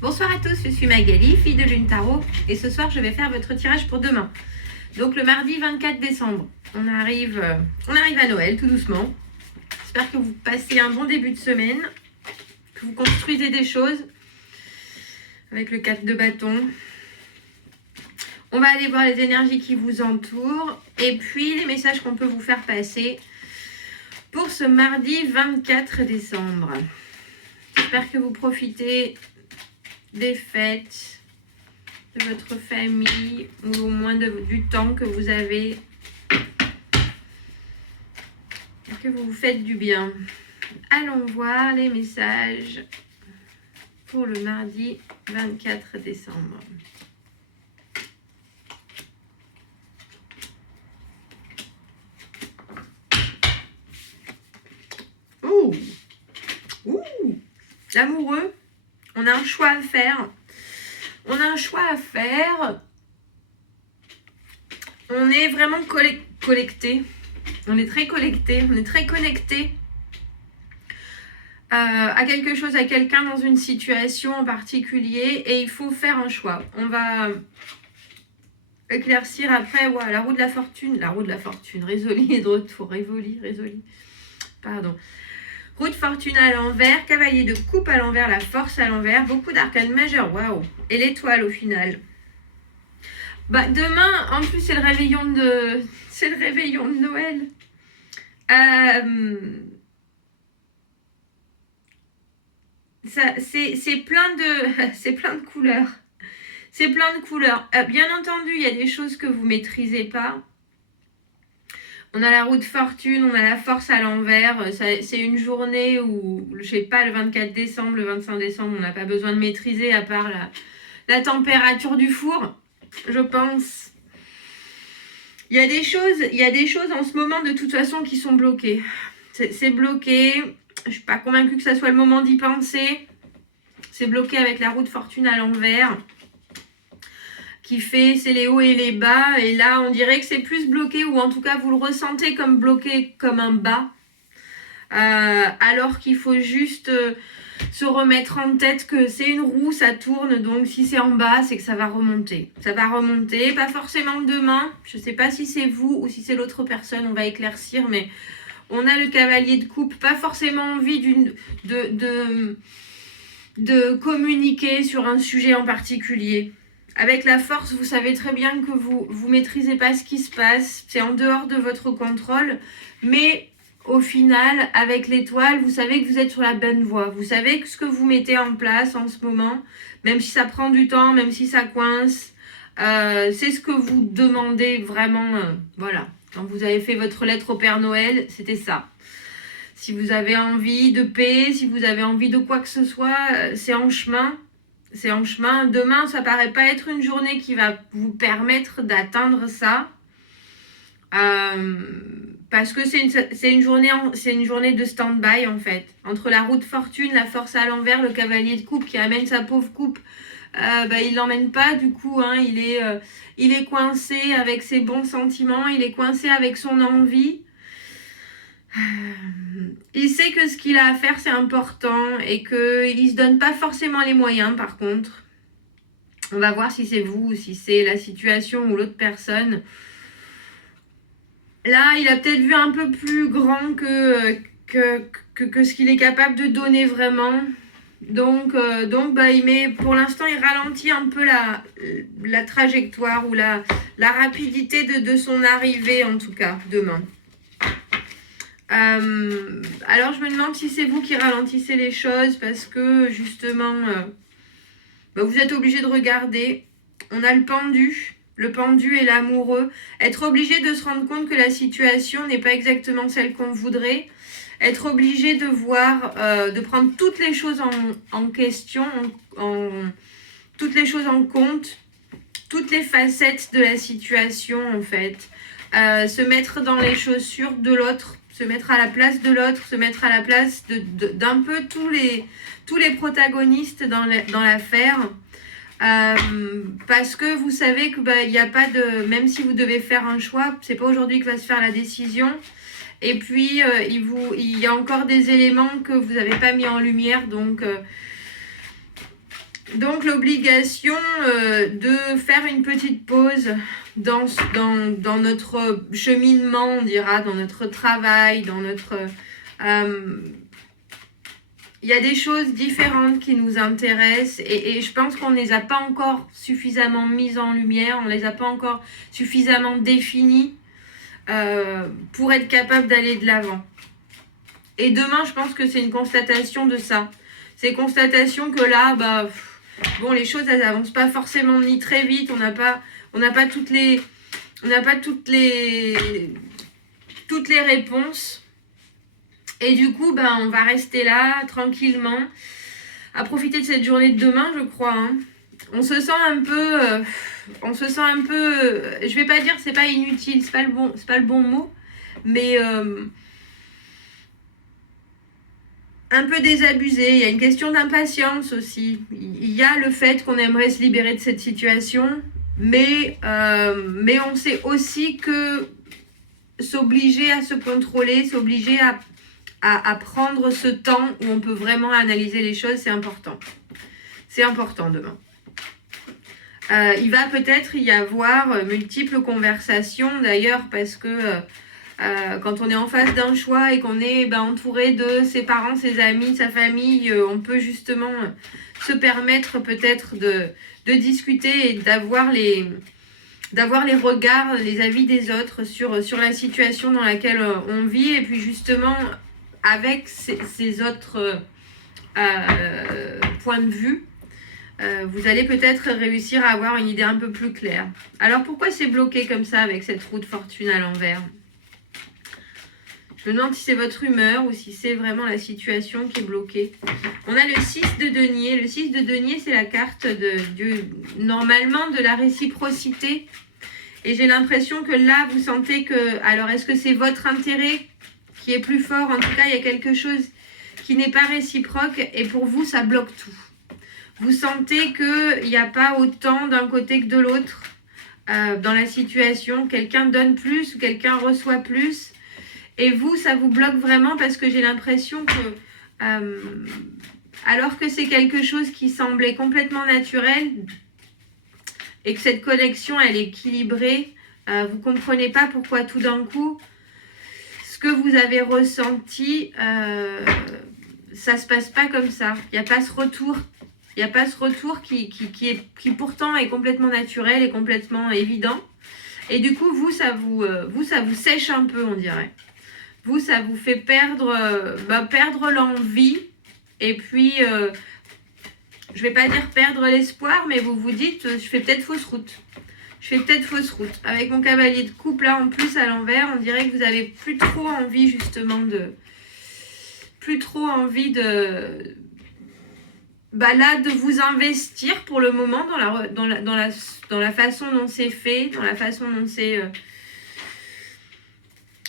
Bonsoir à tous, je suis Magali, fille de Lune Tarot, et ce soir je vais faire votre tirage pour demain. Donc le mardi 24 décembre, on arrive à Noël tout doucement. J'espère que vous passez un bon début de semaine, que vous construisez des choses avec le 4 de bâton. On va aller voir les énergies qui vous entourent et puis les messages qu'on peut vous faire passer pour ce mardi 24 décembre. J'espère que vous profitez des fêtes, de votre famille ou au moins du temps que vous avez et que vous vous faites du bien. Allons voir les messages pour le mardi 24 décembre. Ouh, ouh, l'amoureux. On a un choix à faire. On est vraiment collecté. On est très collecté. On est très connecté à quelque chose, à quelqu'un dans une situation en particulier. Et il faut faire un choix. On va éclaircir après. Wow, la roue de la fortune. La roue de la fortune. Résoli est de retour. Résoli. Pardon. Roue de fortune à l'envers, cavalier de coupe à l'envers, la force à l'envers, beaucoup d'arcanes majeures, waouh. Et l'étoile au final. Bah demain, en plus c'est le réveillon de Noël. C'est plein de couleurs. C'est plein de couleurs. Bien entendu, il y a des choses que vous maîtrisez pas. On a la roue de fortune, on a la force à l'envers. C'est une journée où, je sais pas, le 24 décembre, le 25 décembre, on n'a pas besoin de maîtriser à part la température du four, je pense. Il y a des choses en ce moment de toute façon qui sont bloquées. C'est bloqué. Je suis pas convaincue que ça soit le moment d'y penser. C'est bloqué avec la roue de fortune à l'envers. Qui fait, c'est les hauts et les bas. Et là, on dirait que c'est plus bloqué, ou en tout cas, vous le ressentez comme bloqué, comme un bas. Alors qu'il faut juste se remettre en tête que c'est une roue, ça tourne. Donc, si c'est en bas, c'est que ça va remonter. Ça va remonter, pas forcément demain. Je ne sais pas si c'est vous ou si c'est l'autre personne. On va éclaircir, mais on a le cavalier de coupe. Pas forcément envie de communiquer sur un sujet en particulier. Avec la force, vous savez très bien que vous maîtrisez pas ce qui se passe. C'est en dehors de votre contrôle. Mais au final, avec l'étoile, vous savez que vous êtes sur la bonne voie. Vous savez que ce que vous mettez en place en ce moment, même si ça prend du temps, même si ça coince, c'est ce que vous demandez vraiment. Voilà. Quand vous avez fait votre lettre au Père Noël, c'était ça. Si vous avez envie de paix, si vous avez envie de quoi que ce soit, c'est en chemin. C'est en chemin. Demain, ça paraît pas être une journée qui va vous permettre d'atteindre ça. Parce que c'est une journée de stand-by en fait. Entre la roue de fortune, la force à l'envers, le cavalier de coupe qui amène sa pauvre coupe, il l'emmène pas du coup. Hein, il est coincé avec ses bons sentiments, il est coincé avec son envie. Il sait que ce qu'il a à faire c'est important et qu'il ne se donne pas forcément les moyens par contre. On va voir si c'est vous ou si c'est la situation ou l'autre personne. Là, il a peut-être vu un peu plus grand que ce qu'il est capable de donner vraiment. Donc pour l'instant, il ralentit un peu la trajectoire ou la rapidité de son arrivée en tout cas demain. Alors je me demande si c'est vous qui ralentissez les choses parce que justement vous êtes obligé de regarder. On a le pendu et l'amoureux. Être obligé de se rendre compte que la situation n'est pas exactement celle qu'on voudrait. Être obligé de voir, de prendre toutes les choses en question, toutes les choses en compte, toutes les facettes de la situation en fait. Se mettre dans les chaussures de l'autre. Se mettre à la place de l'autre, se mettre à la place d'un peu tous les protagonistes dans l'affaire. Parce que vous savez que il y a pas de, même si vous devez faire un choix, c'est pas aujourd'hui que va se faire la décision. Et puis il y a encore des éléments que vous n'avez pas mis en lumière, donc Donc l'obligation de faire une petite pause dans notre cheminement, on dira, dans notre travail, dans notre... il y a des choses différentes qui nous intéressent et je pense qu'on ne les a pas encore suffisamment mises en lumière, on ne les a pas encore suffisamment définies pour être capable d'aller de l'avant. Et demain, je pense que c'est une constatation de ça. C'est une constatation que là, bon, les choses, elles n'avancent pas forcément ni très vite. On n'a pas toutes les réponses. Et du coup, on va rester là, tranquillement, à profiter de cette journée de demain, je crois. Hein. On se sent un peu... je vais pas dire c'est pas inutile, c'est pas le bon mot, mais... un peu désabusé, il y a une question d'impatience aussi. Il y a le fait qu'on aimerait se libérer de cette situation, mais on sait aussi que s'obliger à se contrôler, s'obliger à prendre ce temps où on peut vraiment analyser les choses, c'est important. C'est important demain. Il va peut-être y avoir multiples conversations d'ailleurs parce que... quand on est en face d'un choix et qu'on est entouré de ses parents, ses amis, sa famille, on peut justement se permettre peut-être de discuter et d'avoir les regards, les avis des autres sur la situation dans laquelle on vit. Et puis justement, avec ces autres points de vue, vous allez peut-être réussir à avoir une idée un peu plus claire. Alors pourquoi c'est bloqué comme ça avec cette roue de fortune à l'envers ? Je me demande si c'est votre humeur ou si c'est vraiment la situation qui est bloquée. On a le 6 de denier. Le 6 de denier, c'est la carte normalement de la réciprocité. Et j'ai l'impression que là, vous sentez que... Alors, est-ce que c'est votre intérêt qui est plus fort ? En tout cas, il y a quelque chose qui n'est pas réciproque. Et pour vous, ça bloque tout. Vous sentez qu'il n'y a pas autant d'un côté que de l'autre dans la situation. Quelqu'un donne plus ou quelqu'un reçoit plus. Et vous, ça vous bloque vraiment parce que j'ai l'impression que, alors que c'est quelque chose qui semblait complètement naturel et que cette connexion, elle est équilibrée, vous ne comprenez pas pourquoi tout d'un coup, ce que vous avez ressenti, ça ne se passe pas comme ça. Il n'y a pas ce retour. Il n'y a pas ce retour qui pourtant est complètement naturel et complètement évident. Et du coup, vous, ça vous sèche un peu, on dirait. Vous, ça vous fait perdre l'envie et puis, je vais pas dire perdre l'espoir, mais vous vous dites, je fais peut-être fausse route. Avec mon cavalier de coupe, là, en plus, à l'envers, on dirait que vous avez plus trop envie, justement, de vous investir pour le moment dans la façon dont c'est fait, dans la façon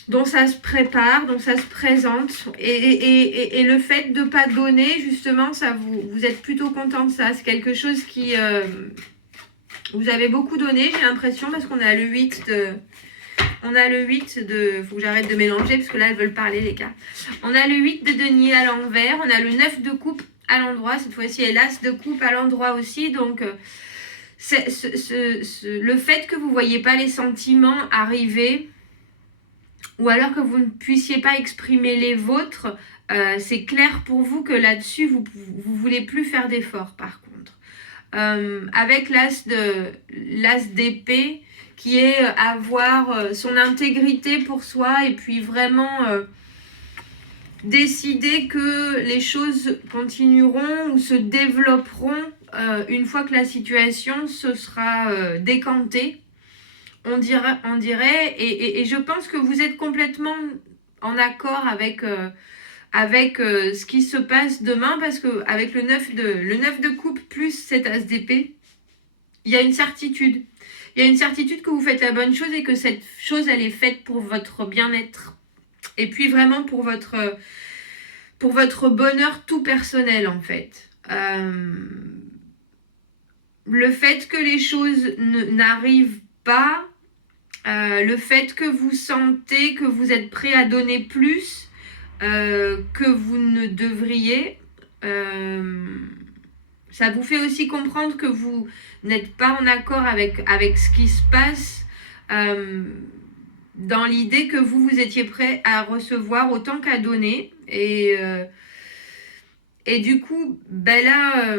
dont ça se prépare, dont ça se présente. Et le fait de ne pas donner, justement, ça vous êtes plutôt content de ça. C'est quelque chose qui... vous avez beaucoup donné, j'ai l'impression, parce qu'on a le 8 de... Faut que j'arrête de mélanger, parce que là, elles veulent parler, les cartes. On a le 8 de denier à l'envers. On a le 9 de coupe à l'endroit. Cette fois-ci, et l'as de coupe à l'endroit aussi. Donc, le fait que vous ne voyez pas les sentiments arriver... ou alors que vous ne puissiez pas exprimer les vôtres, c'est clair pour vous que là-dessus, vous ne voulez plus faire d'efforts par contre. Avec l'as d'épée, qui est avoir son intégrité pour soi et puis vraiment décider que les choses continueront ou se développeront une fois que la situation se sera décantée. On dirait et je pense que vous êtes complètement en accord avec ce qui se passe demain, parce que avec le 9 de coupe plus cet as d'épée, il y a une certitude. Il y a une certitude que vous faites la bonne chose et que cette chose, elle est faite pour votre bien-être. Et puis vraiment pour votre bonheur tout personnel, en fait. Le fait que les choses n'arrivent pas, le fait que vous sentez que vous êtes prêt à donner plus que vous ne devriez, Ça vous fait aussi comprendre que vous n'êtes pas en accord avec ce qui se passe, dans l'idée que vous étiez prêt à recevoir autant qu'à donner. Et du coup, ben là,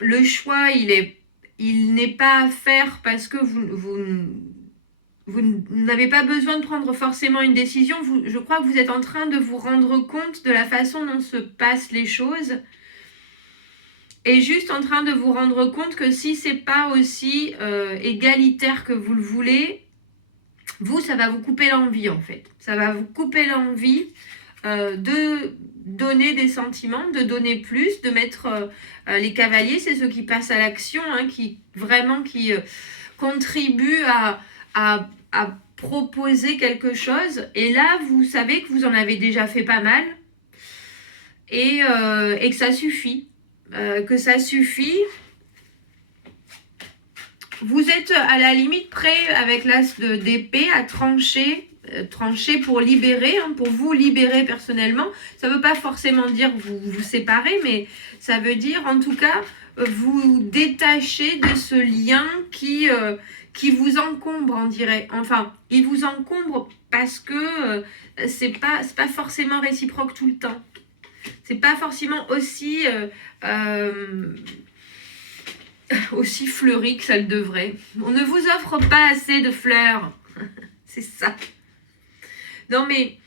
le choix, il n'est pas à faire parce que vous n'avez pas besoin de prendre forcément une décision. Je crois que vous êtes en train de vous rendre compte de la façon dont se passent les choses. Et juste en train de vous rendre compte que si c'est pas aussi égalitaire que vous le voulez, ça va vous couper l'envie en fait. Ça va vous couper l'envie de donner des sentiments, de donner plus, de mettre les cavaliers, c'est ceux qui passent à l'action, hein, qui contribuent à proposer quelque chose. Et là, vous savez que vous en avez déjà fait pas mal et que ça suffit. Vous êtes à la limite prêt avec l'as d'épée à trancher pour libérer, hein, pour vous libérer personnellement. Ça ne veut pas forcément dire vous séparer, mais ça veut dire en tout cas vous détacher de ce lien qui vous encombre, on dirait. Enfin, il vous encombre parce que c'est pas forcément réciproque tout le temps. C'est pas forcément aussi fleuri que ça le devrait. On ne vous offre pas assez de fleurs. C'est ça. Non mais,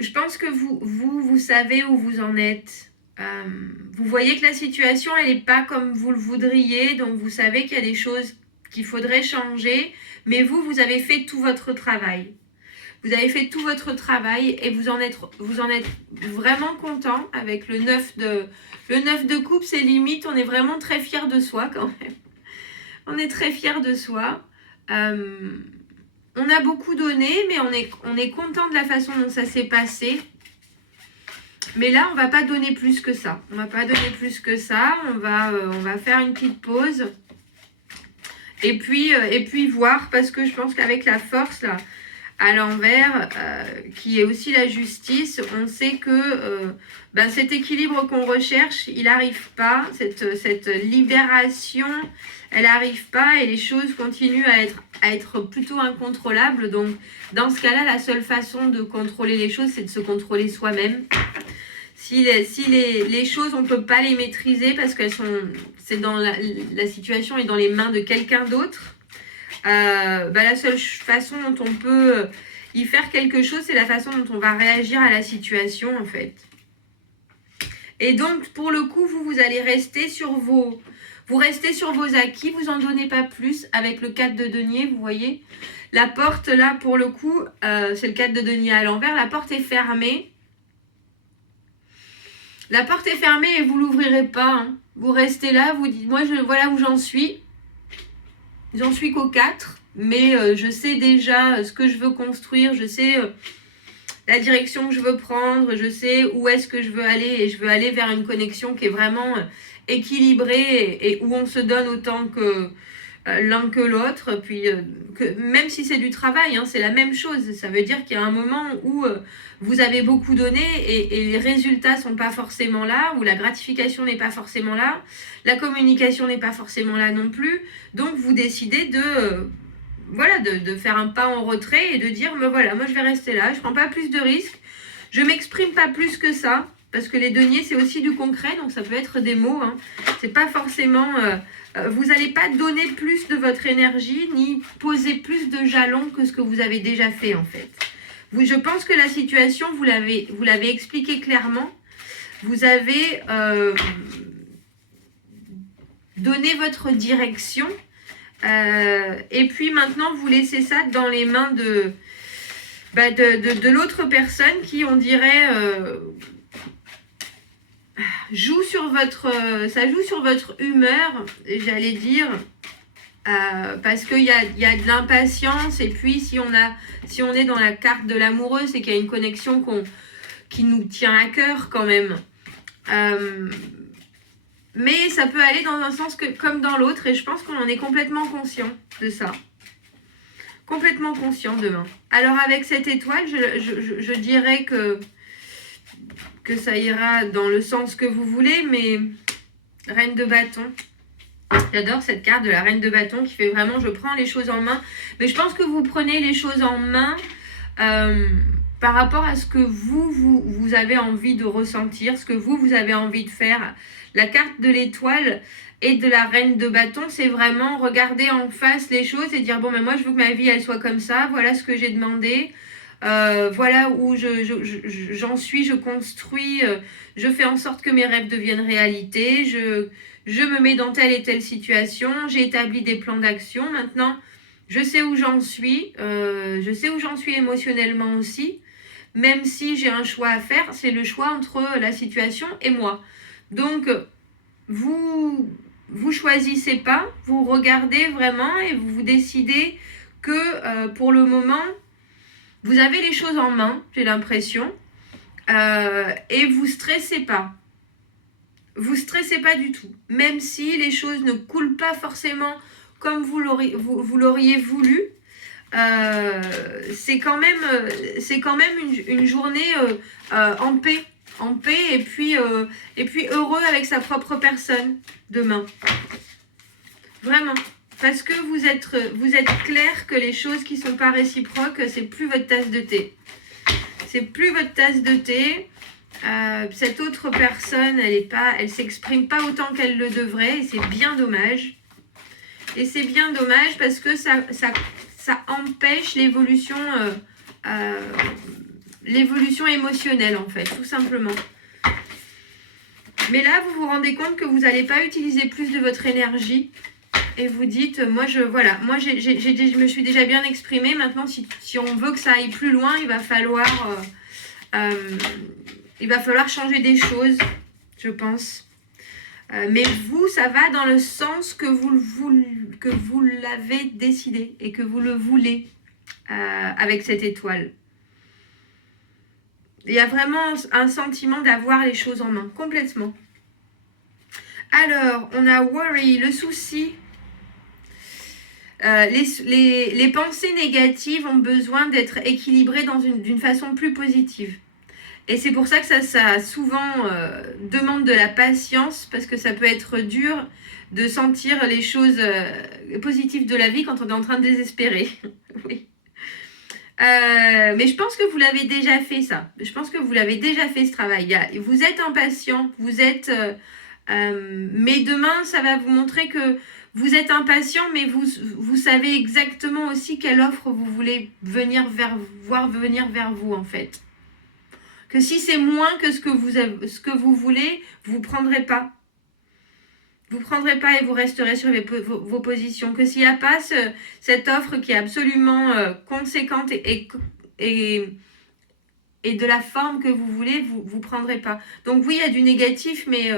je pense que vous savez où vous en êtes. Vous voyez que la situation, elle n'est pas comme vous le voudriez. Donc, vous savez qu'il y a des choses qu'il faudrait changer. Mais vous avez fait tout votre travail. Vous avez fait tout votre travail et vous en êtes vraiment content avec le 9 de coupe. C'est limite, on est vraiment très fiers de soi quand même. On est très fiers de soi. On a beaucoup donné, mais on est content de la façon dont ça s'est passé. Mais là, on va pas donner plus que ça. On va pas donner plus que ça. On va faire une petite pause. Et puis voir, parce que je pense qu'avec la force, là, à l'envers, qui est aussi la justice, on sait que cet équilibre qu'on recherche, il n'arrive pas, cette libération, elle n'arrive pas et les choses continuent à être plutôt incontrôlables. Donc, dans ce cas-là, la seule façon de contrôler les choses, c'est de se contrôler soi-même. Si les choses, on ne peut pas les maîtriser parce la situation est dans les mains de quelqu'un d'autre. La seule façon dont on peut y faire quelque chose, c'est la façon dont on va réagir à la situation en fait. Et donc pour le coup, vous allez rester sur vos acquis, vous en donnez pas plus avec le 4 de denier, vous voyez. La porte là pour le coup, c'est le 4 de denier à l'envers, la porte est fermée. La porte est fermée et vous l'ouvrirez pas. Hein. Vous restez là, vous dites, voilà où j'en suis. J'en suis qu'au 4, mais je sais déjà ce que je veux construire, je sais la direction que je veux prendre, je sais où est-ce que je veux aller et je veux aller vers une connexion qui est vraiment équilibrée et où on se donne autant que l'un que l'autre. Puis même si c'est du travail, hein, c'est la même chose. Ça veut dire qu'il y a un moment où vous avez beaucoup donné et les résultats sont pas forcément là, ou la gratification n'est pas forcément là, la communication n'est pas forcément là non plus. Donc vous décidez de faire un pas en retrait et de dire moi je vais rester là, je prends pas plus de risques, je m'exprime pas plus que ça, parce que les deniers c'est aussi du concret, donc ça peut être des mots, hein. C'est pas forcément vous n'allez pas donner plus de votre énergie ni poser plus de jalons que ce que vous avez déjà fait en fait. Je pense que la situation, vous l'avez expliqué clairement. Vous avez donné votre direction. Et puis maintenant, vous laissez ça dans les mains de l'autre personne qui, on dirait, joue sur votre humeur, j'allais dire. Parce qu'il y a de l'impatience et puis si on est dans la carte de l'amoureux, c'est qu'il y a une connexion qui nous tient à cœur quand même. Mais ça peut aller dans un sens comme dans l'autre et je pense qu'on en est complètement conscient de ça. Complètement conscient demain. Alors avec cette étoile, je dirais que ça ira dans le sens que vous voulez, mais Reine de bâton. J'adore cette carte de la reine de bâton qui fait vraiment je prends les choses en main. Mais je pense que vous prenez les choses en main par rapport à ce que vous avez envie de ressentir, ce que vous avez envie de faire. La carte de l'étoile et de la reine de bâton, c'est vraiment regarder en face les choses et dire bon, mais moi je veux que ma vie elle soit comme ça, voilà ce que j'ai demandé. Voilà où j'en suis, je construis, je fais en sorte que mes rêves deviennent réalité, je me mets dans telle et telle situation, j'ai établi des plans d'action, maintenant je sais où j'en suis, je sais où j'en suis émotionnellement aussi, même si j'ai un choix à faire, c'est le choix entre la situation et moi. Donc vous choisissez pas, vous regardez vraiment et vous décidez que pour le moment, vous avez les choses en main, j'ai l'impression, et vous stressez pas. Vous stressez pas du tout. Même si les choses ne coulent pas forcément comme vous l'auriez voulu, c'est quand même une journée en paix. En paix et puis heureux avec sa propre personne demain. Vraiment. Parce que vous êtes clair que les choses qui ne sont pas réciproques, c'est plus votre tasse de thé. C'est plus votre tasse de thé. Cette autre personne, elle s'exprime pas autant qu'elle le devrait et c'est bien dommage. Et c'est bien dommage parce que ça empêche l'évolution émotionnelle en fait, tout simplement. Mais là, vous vous rendez compte que vous n'allez pas utiliser plus de votre énergie. Et vous dites, moi je me suis déjà bien exprimée. Maintenant, si on veut que ça aille plus loin, il va falloir changer des choses, je pense. Mais vous, ça va dans le sens que vous l'avez décidé et que vous le voulez avec cette étoile. Il y a vraiment un sentiment d'avoir les choses en main, complètement. Alors, on a worry, le souci. Les pensées négatives ont besoin d'être équilibrées d'une façon plus positive. Et c'est pour ça que ça souvent demande de la patience, parce que ça peut être dur de sentir les choses positives de la vie quand on est en train de désespérer. Oui. Mais je pense que vous l'avez déjà fait ça. Je pense que vous l'avez déjà fait ce travail. Vous êtes impatient, vous êtes... mais demain, ça va vous montrer que vous êtes impatient, mais vous savez exactement aussi quelle offre vous voulez voir venir vers vous, en fait. Que si c'est moins que ce que vous voulez, vous ne prendrez pas. Vous ne prendrez pas et vous resterez sur vos positions. Que s'il n'y a pas cette offre qui est absolument conséquente et de la forme que vous voulez, vous ne prendrez pas. Donc oui, il y a du négatif, mais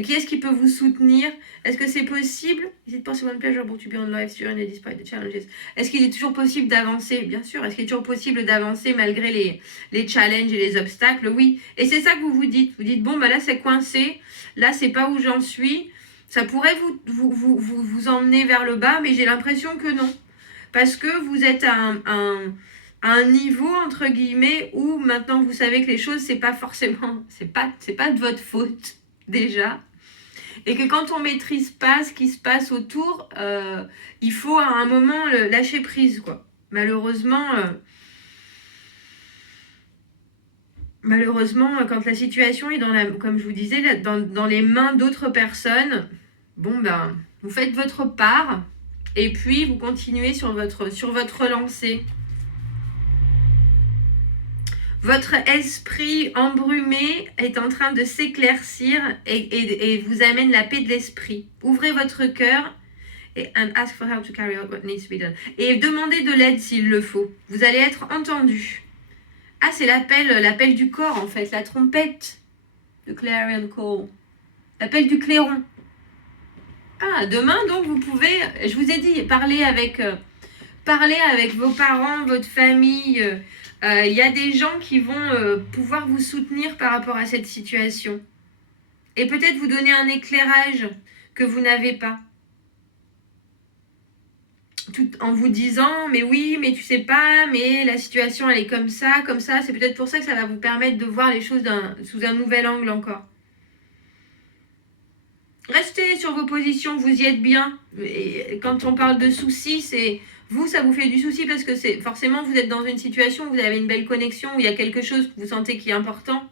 qui est-ce qui peut vous soutenir? Est-ce que c'est possible? Is it possible and pleasurable to be on life journey despite the challenges? Est-ce qu'il est toujours possible d'avancer? Bien sûr. Est-ce qu'il est toujours possible d'avancer malgré les challenges et les obstacles? Oui. Et c'est ça que vous vous dites. Vous dites, bon, bah là, c'est coincé. Là, c'est pas où j'en suis. Ça pourrait vous emmener vers le bas, mais j'ai l'impression que non. Parce que vous êtes à un niveau, entre guillemets, où maintenant vous savez que les choses, c'est pas forcément, c'est pas de votre faute, déjà. Et que quand on maîtrise pas ce qui se passe autour, il faut à un moment lâcher prise, quoi. Malheureusement, quand la situation est comme je vous disais, dans les mains d'autres personnes, bon ben, vous faites votre part et puis vous continuez sur votre lancée. Votre esprit embrumé est en train de s'éclaircir et vous amène la paix de l'esprit. Ouvrez votre cœur and ask for help to carry out what needs to be done. Et demandez de l'aide s'il le faut. Vous allez être entendu. Ah, c'est l'appel du corps en fait, la trompette. The clarion call. L'appel du clairon. Ah, demain donc vous pouvez, je vous ai dit, parler avec vos parents, votre famille. Il y a des gens qui vont pouvoir vous soutenir par rapport à cette situation. Et peut-être vous donner un éclairage que vous n'avez pas. Tout en vous disant, mais oui, mais tu sais pas, mais la situation elle est comme ça. C'est peut-être pour ça que ça va vous permettre de voir les choses sous un nouvel angle encore. restez sur vos positions, vous y êtes bien. Et quand on parle de soucis, c'est vous, ça vous fait du souci parce que c'est forcément vous êtes dans une situation où vous avez une belle connexion, où il y a quelque chose que vous sentez qui est important.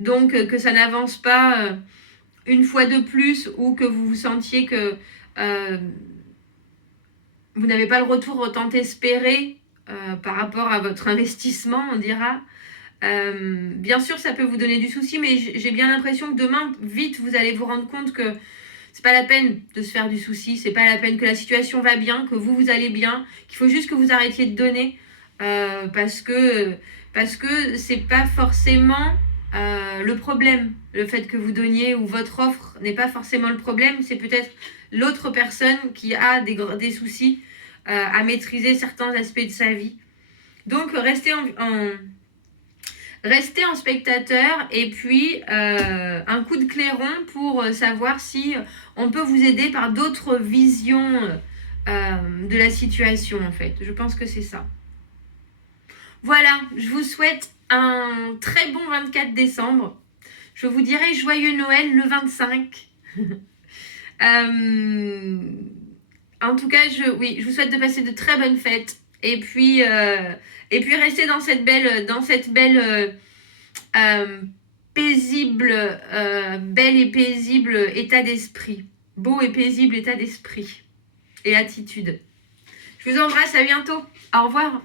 Donc que ça n'avance pas une fois de plus ou que vous vous sentiez que vous n'avez pas le retour tant espéré par rapport à votre investissement, on dira. Bien sûr, ça peut vous donner du souci, mais j'ai bien l'impression que demain, vite, vous allez vous rendre compte que c'est pas la peine de se faire du souci, c'est pas la peine que la situation va bien, que vous allez bien, qu'il faut juste que vous arrêtiez de donner parce que c'est pas forcément le problème. Le fait que vous donniez ou votre offre n'est pas forcément le problème, c'est peut-être l'autre personne qui a des soucis à maîtriser certains aspects de sa vie. Donc, restez en spectateur et puis un coup de clairon pour savoir si on peut vous aider par d'autres visions de la situation en fait. Je pense que c'est ça. Voilà, je vous souhaite un très bon 24 décembre. Je vous dirai joyeux Noël le 25. En tout cas, je vous souhaite de passer de très bonnes fêtes. Et puis rester dans cette belle paisible, bel et paisible état d'esprit. Beau et paisible état d'esprit et attitude. Je vous embrasse, à bientôt. Au revoir.